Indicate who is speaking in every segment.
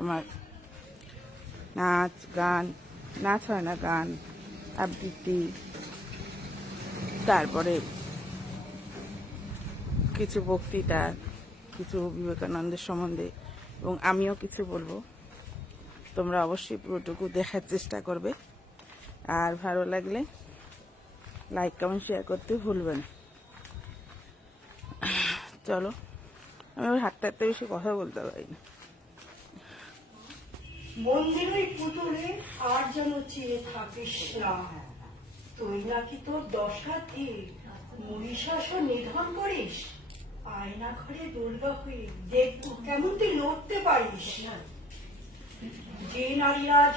Speaker 1: তোমার নাচ, গান, নাচ হয় না গান, আবৃত্তি, তারপরে কিছু বক্তৃতা, কিছু বিবেকানন্দের সম্বন্ধে, এবং আমিও কিছু বলব। তোমরা অবশ্যই পুরোটুকু দেখার চেষ্টা করবে। আর ভালো লাগলে লাইক কমেন্ট শেয়ার করতে ভুলবে না। চলো, আমি আবার হাঁটতে হাঁটতে বেশি কথা বলতে পারি না।
Speaker 2: মন্দিরই পুতুলে আর যেন চেয়ে থাকিস না। তুই নাকি তোর দশাতে মহিষাসন নিধন করিস? আয়না ঘরে দুর্গা হয়ে দেখব কেমন তুই লড়তে পারিস। যে নারীরা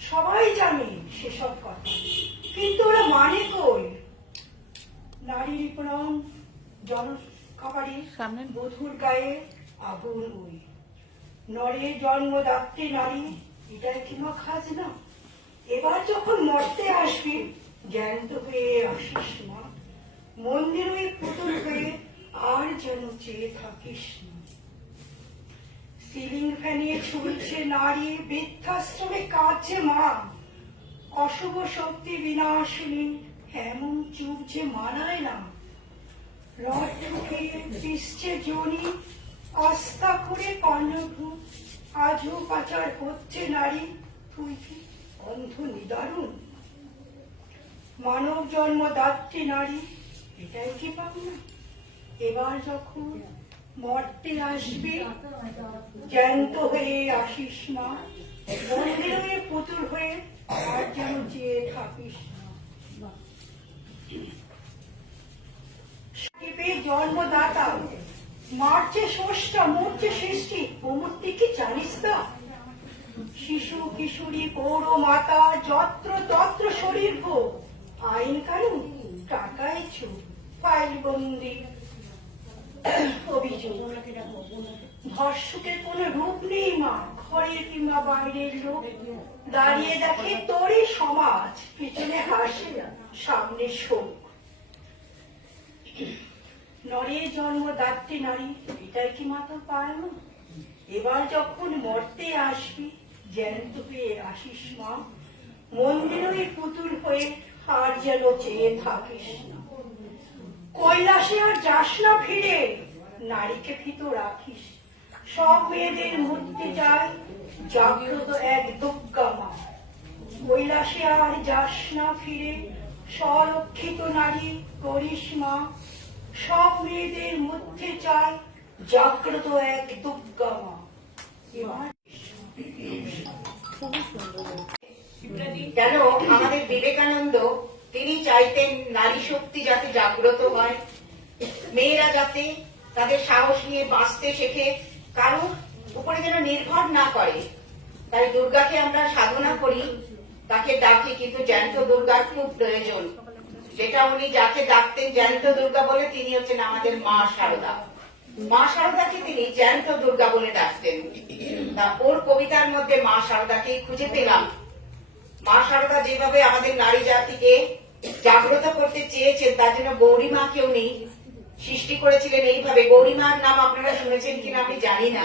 Speaker 2: সবাই জানে সেসব কথা। কিন্তু ওরা মানে কই? নারী প্রণাম জন খাবারে
Speaker 1: সামনে।
Speaker 2: বধুর গায়ে আগুন উই নরে জন্মদাত্রী নারী, এটাই কি মা খাজ না এবার যখন মরতে আসবি, জ্যান্ত হয়ে আসিস মা। মন্দির ওই পুতুল হয়ে আর যেন চেয়ে থাকিস না। সিলিং ফ্যানে ঝুলছে নারী, বৃদ্ধাশ্রমে কাঁদছে মা। অশুভ শক্তি বিনাশিনী এমন চুপ যে মানায় না। রথ ঢুকে পিসছে জনি আস্থা করে কর্ণভূ আজও পাচার হচ্ছে নারী। তুই অন্ধ নিদারুণ? মানব জন্ম দাত্রী নারী, এটাই কি পাবো? এবার যখন মরতে আসবে, জ্যান্ত হয়ে আসিস না মন্দির হয়ে পুতুল হয়ে আর যেন চেয়ে থাকিস না। মার্চে ষষ্ঠা, মূর্চে সৃষ্টি প্রমূর্তি কি জানিস না শিশু, কিশোরী পৌর মাতা, যত্র, তত্র শরীর ভোগ আইন কানুন টাকায় চুপ, ফাইল বন্দি। অভিযোগ। ধর্ষকের কোনো রূপ নেই মা, ঘরের কিংবা বাইরের লোক। দাঁড়িয়ে দেখে তোরই সমাজ, পিছনে হাসে, সামনে শোক। নরে দাত্রী নারী এটাই কি মাথা পায় না? এবার যখন মরতে আসবি, জ্যান্ত হয়ে আসিস মা। মন্দিরে পুতুল হয়ে আর যেন চেয়ে থাকিস না। কৈলাসে আর যাস না ফিরে, নারীকে ফিতো রাখিস। সব মেয়েদের মূর্তি যায়, জাগ্রত এক দুর্গা মা। কৈলাসে আর যাস না ফিরে, স্বরক্ষিত নারী করিস মা। সব মেয়েদের মধ্যে চাই জাগ্রত এক দুর্গা মা।
Speaker 3: কেন আমাদের বিবেকানন্দ, তিনি চাইতেন নারী শক্তি যাতে জাগ্রত হয়। মেয়েরা যাতে তাদের সাহস নিয়ে বাঁচতে শেখে, কারোর উপরে যেন নির্ভর না করে। তাই দুর্গাকে আমরা সাধনা করি, তাকে ডাকি, কিন্তু জ্যান্ত দুর্গার খুব প্রয়োজন। যেটা উনি যাকে ডাকতেন জ্যান্ত দুর্গা বলে তিনি হচ্ছেন আমাদের মা শারদা। মা শারদাকে তিনি জ্যান্ত দুর্গা বলে ডাকতেন। তা ওর কবিতার মধ্যে মা শারদাকেই খুঁজে পেলাম। মা শারদা যেভাবে আমাদের নারী জাতিকে জাগ্রত করতে চেয়েছেন, তার জন্য গৌরীমাকে উনি সৃষ্টি করেছিলেন এইভাবে। গৌরীমার নাম আপনারা শুনেছেন কিনা আমি জানি না।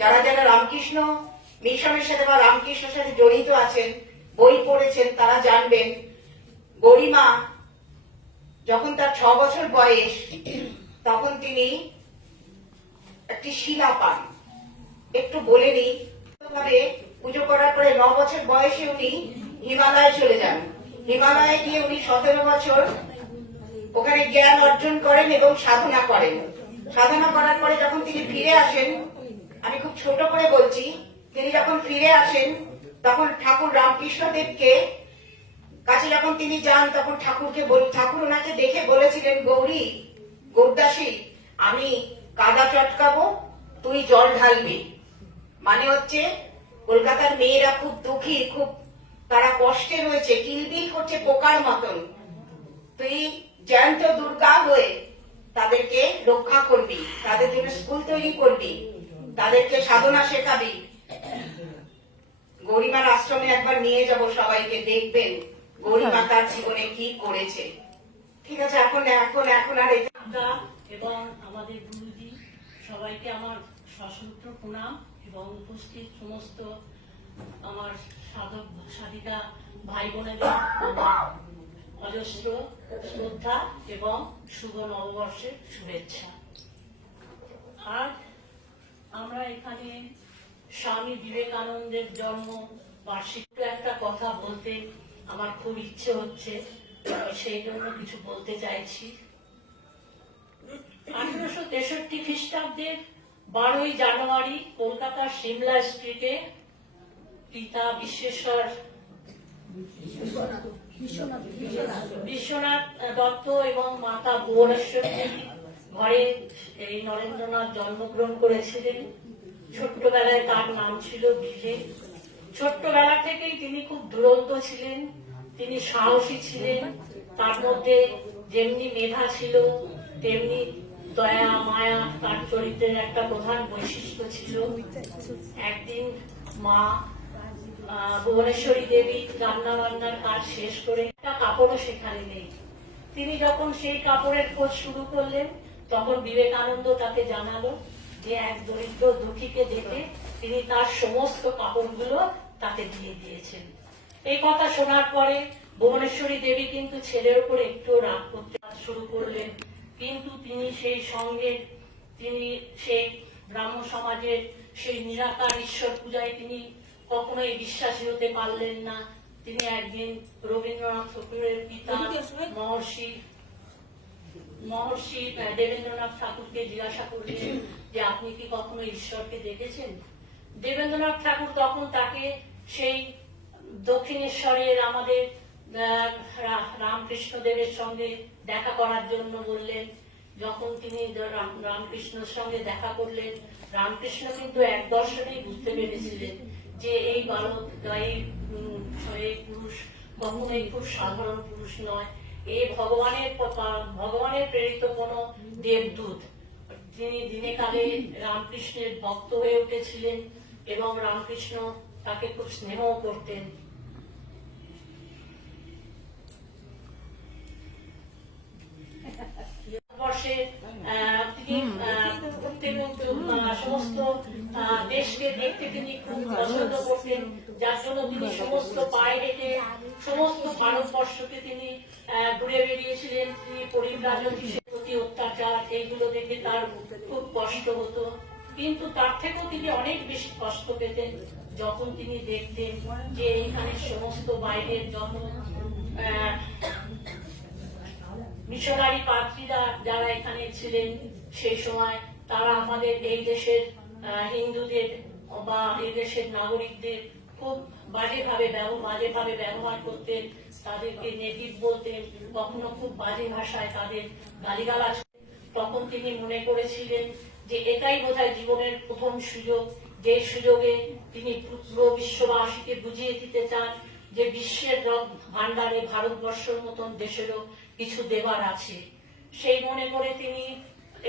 Speaker 3: যারা যারা রামকৃষ্ণ মিশনের সাথে বা রামকৃষ্ণের সাথে জড়িত আছেন, বই পড়েছেন, তারা জানবেন। গরিমা যখন তার ছ বছর বয়স, তখন তিনি একটি শিলা পান। একটু বলে ভাবে পুজো করার পরে ন বছর বয়সে উনি হিমালয়ে চলে যান। হিমালয়ে গিয়ে উনি সতেরো বছর ওখানে জ্ঞান অর্জন করেন এবং সাধনা করেন। সাধনা করার পরে যখন তিনি ফিরে আসেন, আমি খুব ছোট করে বলছি, তিনি যখন ফিরে আসেন, তখন ঠাকুর রামকৃষ্ণ কাছে যখন তিনি যান, তখন ঠাকুরকে ঠাকুর ওনাকে দেখে বলেছিলেন, গৌরী, গৌরদাসী, আমি কাদা চটকাবো, তুই জল ঢালবি। মানে হচ্ছে, কলকাতার মেয়েরা খুব দুঃখী, খুব তারা কষ্টে রয়েছে, কিলবিল করছে পোকার মতন। তুই জ্যান্ত দুর্গা হয়ে তাদেরকে রক্ষা করবি, তাদের জন্য স্কুল তৈরি করবি, তাদেরকে সাধনা শেখাবি। গরিমার আশ্রমে একবার নিয়ে যাব সবাইকে, দেখবেন। গরিমা জীবনে কি করেছে? ঠিক আছে, এখন এখন এখন আর
Speaker 4: এবং আমাদের গুরুজি সবাইকে আমার সশস্ত্র প্রণাম এবং উপস্থিত সমস্ত আমার সাধক সাধিকা ভাই বোনেদের অজস্র শ্রদ্ধা এবং শুভ নববর্ষের শুভেচ্ছা। আজ আমরা এখানে স্বামী বিবেকানন্দের জন্ম বার্ষিক একটা কথা বলতে আমার খুব ইচ্ছে হচ্ছে সেই জন্য কিছু বলতে চাইছি। আঠারোশো তেষট্টি খ্রিস্টাব্দের বারোই জানুয়ারি কলকাতার সিমলা স্ট্রিটে পিতা বিশ্বেশ্বর বিশ্বনাথ দত্ত এবং মাতা ভুবনেশ্বর ঘরে এই নরেন্দ্রনাথ জন্মগ্রহণ করেছিলেন। ছোট্টবেলায় তার নাম ছিল বিজে। ছোট্টবেলা থেকেই তিনি খুব দুরন্ত ছিলেন। তিনি সাহসী ছিলেন, তার মধ্যে যেমনি মেধা ছিল, তেমনি দয়া, মায়া তার চরিত্রের একটা প্রধান বৈশিষ্ট্য ছিল। একদিন মা ভুবনেশ্বরী দেবী রান্না বান্নার কাজ শেষ করে একটা কাপড়ও সেখানে নেই। তিনি যখন সেই কাপড়ের খোঁজ শুরু করলেন, তখন বিবেকানন্দ তাকে জানালো যে এক দরিদ্র দুঃখীকে দেখে তিনি তার সমস্ত কাপড়গুলো তাকে দিয়ে দিয়েছেন। এই কথা শোনার পরে ভুবনেশ্বরী দেবী কিন্তু ছেলের উপর একটু রাগ করতে শুরু করলেন। কিন্তু তিনি সেই সঙ্গে তিনি সেই ব্রাহ্ম সমাজের সেই নিরাকার ঈশ্বর পূজায় তিনি কখনোই বিশ্বাসী হতে পারলেন না। তিনি একদিন রবীন্দ্রনাথ ঠাকুরের পিতা মহর্ষি মহর্ষি দেবেন্দ্রনাথ ঠাকুরকে জিজ্ঞাসা করলেন যে আপনি কি কখনো ঈশ্বরকে দেখেছেন? দেবেন্দ্রনাথ ঠাকুর তখন তাকে সেই দক্ষিণেশ্বরের আমাদের আহ, রা- রামকৃষ্ণ দেবের সঙ্গে দেখা করার জন্য বললেন। যখন তিনি রাম- রামকৃষ্ণের সঙ্গে দেখা করলেন রামকৃষ্ণ কিন্তু এক দর্শনেই বুঝতে পেরেছিলেন যে এই বালক এই এই পুরুষ কখনোই খুব সাধারণ পুরুষ নয়। এ ভগবানের ভগবানের প্রেরিত কোন দেবদূত। তিনি দিনে কালে রামকৃষ্ণের ভক্ত হয়ে উঠেছিলেন এবং রামকৃষ্ণ তাকে খুব স্নেহ করতেন ভারতবর্ষে তিনি সমস্ত দেশকে দেখতে তিনি খুব পছন্দ করতেন যার জন্য তিনি সমস্ত পায়ে হেঁটে সমস্ত ভারতবর্ষকে তিনি ঘুরে বেরিয়েছিলেন তিনি পরিব্রাজক হিসেবে প্রতি অত্যাচার এইগুলো দেখে তার খুব কষ্ট হতো কিন্তু তার থেকেও তিনি অনেক বেশি কষ্ট পেতেন যখন তিনি দেখতেন যে এখানে সমস্ত বাইরের যত মিশনারি পাত্রীরা যারা এখানে ছিলেন সেই সময় তারা আমাদের এই দেশের হিন্দুদের বা এই দেশের নাগরিকদের খুব বাজেভাবে ব্যবহার বাজেভাবে ব্যবহার করতেন, তাদেরকে নেটিভ বলতেন, কখনো খুব বাজে ভাষায় তাদের গালিগালাজ তখন তিনি মনে করেছিলেন যে এটাই বোধহয় জীবনের প্রথম সুযোগ। যে সুযোগে তিনি পুরো বিশ্ববাসীকে বুঝিয়ে দিতে চান যে বিশ্বের ভান্ডারে ভারতবর্ষের মতন দেশেরও কিছু দেবার আছে। সেই মনে করে তিনি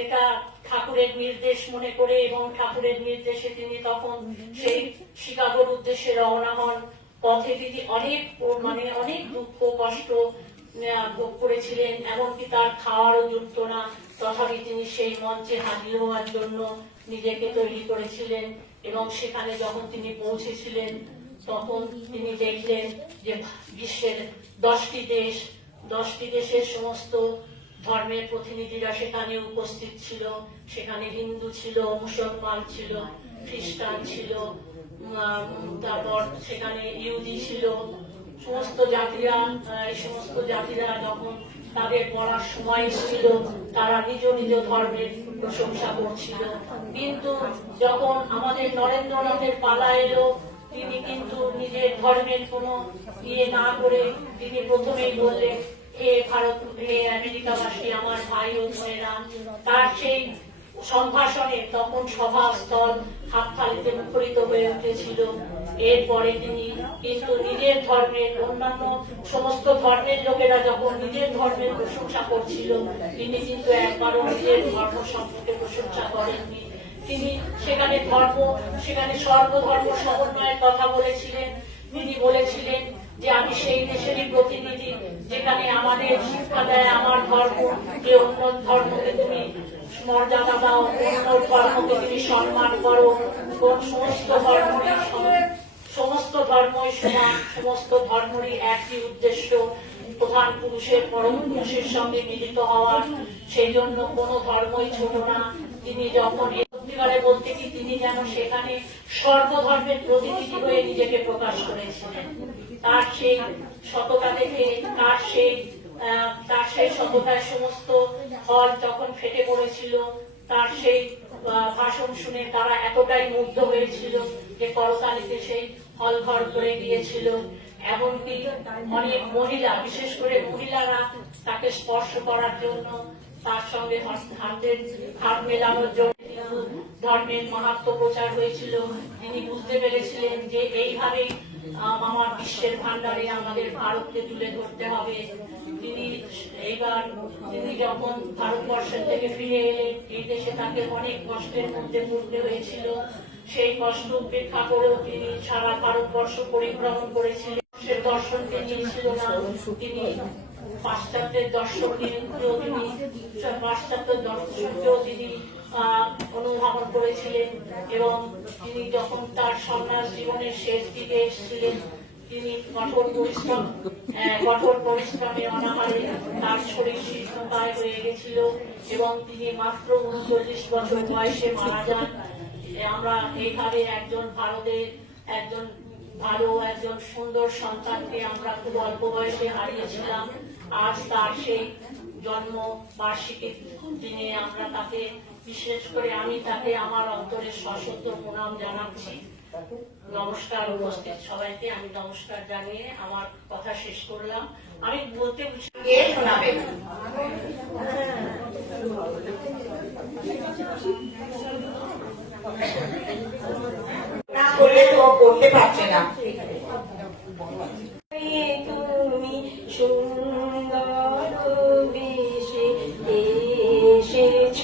Speaker 4: এটা ঠাকুরের নির্দেশ মনে করে এবং ঠাকুরের নির্দেশে তিনি তখন সেই শিকাগোর উদ্দেশ্যে রওনা হন। পথে তিনি অনেক মানে অনেক দুঃখ, কষ্ট ভোগ করেছিলেন, এমনকি তার খাওয়ারও জুটত না। তথাপি তিনি সেই মঞ্চে হাজির হওয়ার জন্য নিজেকে তৈরি করেছিলেন। এবং সেখানে যখন তিনি পৌঁছেছিলেন, তখন তিনি দেখলেন যে বিশ্বের দশটি দেশ, দশটি দেশের সমস্ত ধর্মের প্রতিনিধিরা সেখানে উপস্থিত ছিল। সেখানে হিন্দু ছিল, মুসলমান ছিল, খ্রিস্টান ছিল তারপর সেখানে ইহুদি ছিল। সমস্ত জাতিরা এই সমস্ত জাতিরা যখন তাদের পড়ার সময় ছিল, তারা নিজ নিজ ধর্মের প্রশংসা করছিল। কিন্তু যখন আমাদের নরেন্দ্রনাথের পালা এলো, তিনি কিন্তু নিজের ধর্মের কোনো ইয়ে না করে তিনি প্রথমেই বললেন, হে ভারত, হে আমেরিকাবাসী, আমার ভাই ও বোনেরা, তার সেই সম্ভাষণে তখন সভাস্থল হাততালিতে মুখরিত হয়ে উঠেছিল। এরপরে তিনি কিন্তু নিজের ধর্মের অন্যান্য সমস্ত ধর্মের লোকেরা যখন নিজের ধর্মের প্রশংসা করছিল, তিনি কিন্তু একবারও নিজের ধর্ম সম্পর্কে প্রশংসা করেননি। তিনি সেখানে ধর্ম, সেখানে সর্বধর্ম সমন্বয়ের কথা বলেছিলেন, তিনি বলেছিলেন যে আমি সেই দেশেরই প্রতিনিধি, যেখানে আমাদের শিক্ষা দেয় আমার ধর্ম, যে অন্য ধর্মকে তুমি মর্যাদা দাও, অন্য ধর্মকে তুমি সম্মান করো, কোন সমস্ত ধর্মই সম- সমস্ত ধর্মই সমান, সমস্ত ধর্মেরই একই উদ্দেশ্য, প্রধান পুরুষের পরম পুরুষের সঙ্গে মিলিত হওয়ার সেই জন্য কোনো ধর্মই ছোট না। তিনি যখন সত্যিকারে বলতে কি, তিনি যেন সেখানে সর্বধর্মের প্রতিনিধি হয়ে নিজেকে প্রকাশ করেছিলেন। তার সেই সততা দেখে, তার সেই তার সেই সততার সমস্ত ফল যখন ফেটে পড়েছিল, তার সেই ভাষণ শুনে তারা এতটাই মুগ্ধ হয়েছিল যে করতালিতে সেই ফল ঘর করে গিয়েছিল। এমনকি অনেক মহিলা, বিশেষ করে মহিলারা তাকে স্পর্শ করার জন্য তার সঙ্গে হাত মেলানোর জন্য ধর্মের মাহাত্ম প্রচার হয়েছিল। তিনি বুঝতে পেরেছিলেন যে এইভাবেই আমার বিশ্বের ভান্ডারে আমাদের ভারতকে তুলে ধরতে হবে। তিনি এইবার, তিনি যখন ভারতবর্ষের থেকে ফিরে এলেন, এই দেশে তাকে অনেক কষ্টের মধ্যে পড়তে হয়েছিল। সেই কষ্ট উপেক্ষা করেও তিনি সারা ভারতবর্ষ পরিভ্রমণ করেছিলেন। সে দর্শনকে নিয়েছিল না। তিনি পাশ্চাত্যের দর্শনকেও তিনি পাশ্চাত্য দর্শনকেও তিনি অনুধাবন করেছিলেন এবং তিনি যখন তার সন্ন্যাস জীবনের শেষ দিকে এসেছিলেন, তিনি কঠোর পরিশ্রম কঠোর পরিশ্রমে অনাহারে তার শরীর শীর্ণকায় হয়ে গেছিল এবং তিনি মাত্র উনচল্লিশ বছর বয়সে মারা যান। আমরা এইভাবে একজন ভারতের একজন ভালো একজন সুন্দর সন্তানকে আমরা খুব অল্প বয়সে হারিয়েছিলাম। আজ তার সেই জন্ম বার্ষিকীর দিনে আমরা তাকে বিশেষ করে আমি তাকে আমার অন্তরের সশব্দ প্রণাম জানাচ্ছি। নমস্কার উপস্থিত সবাইকে আমি নমস্কার জানিয়ে আমার কথা শেষ করলাম। আমি বলতে
Speaker 3: শোনাবেন না করলে তো পড়তে পারছে
Speaker 2: তুমি সুন্দর বেশে এসেছ।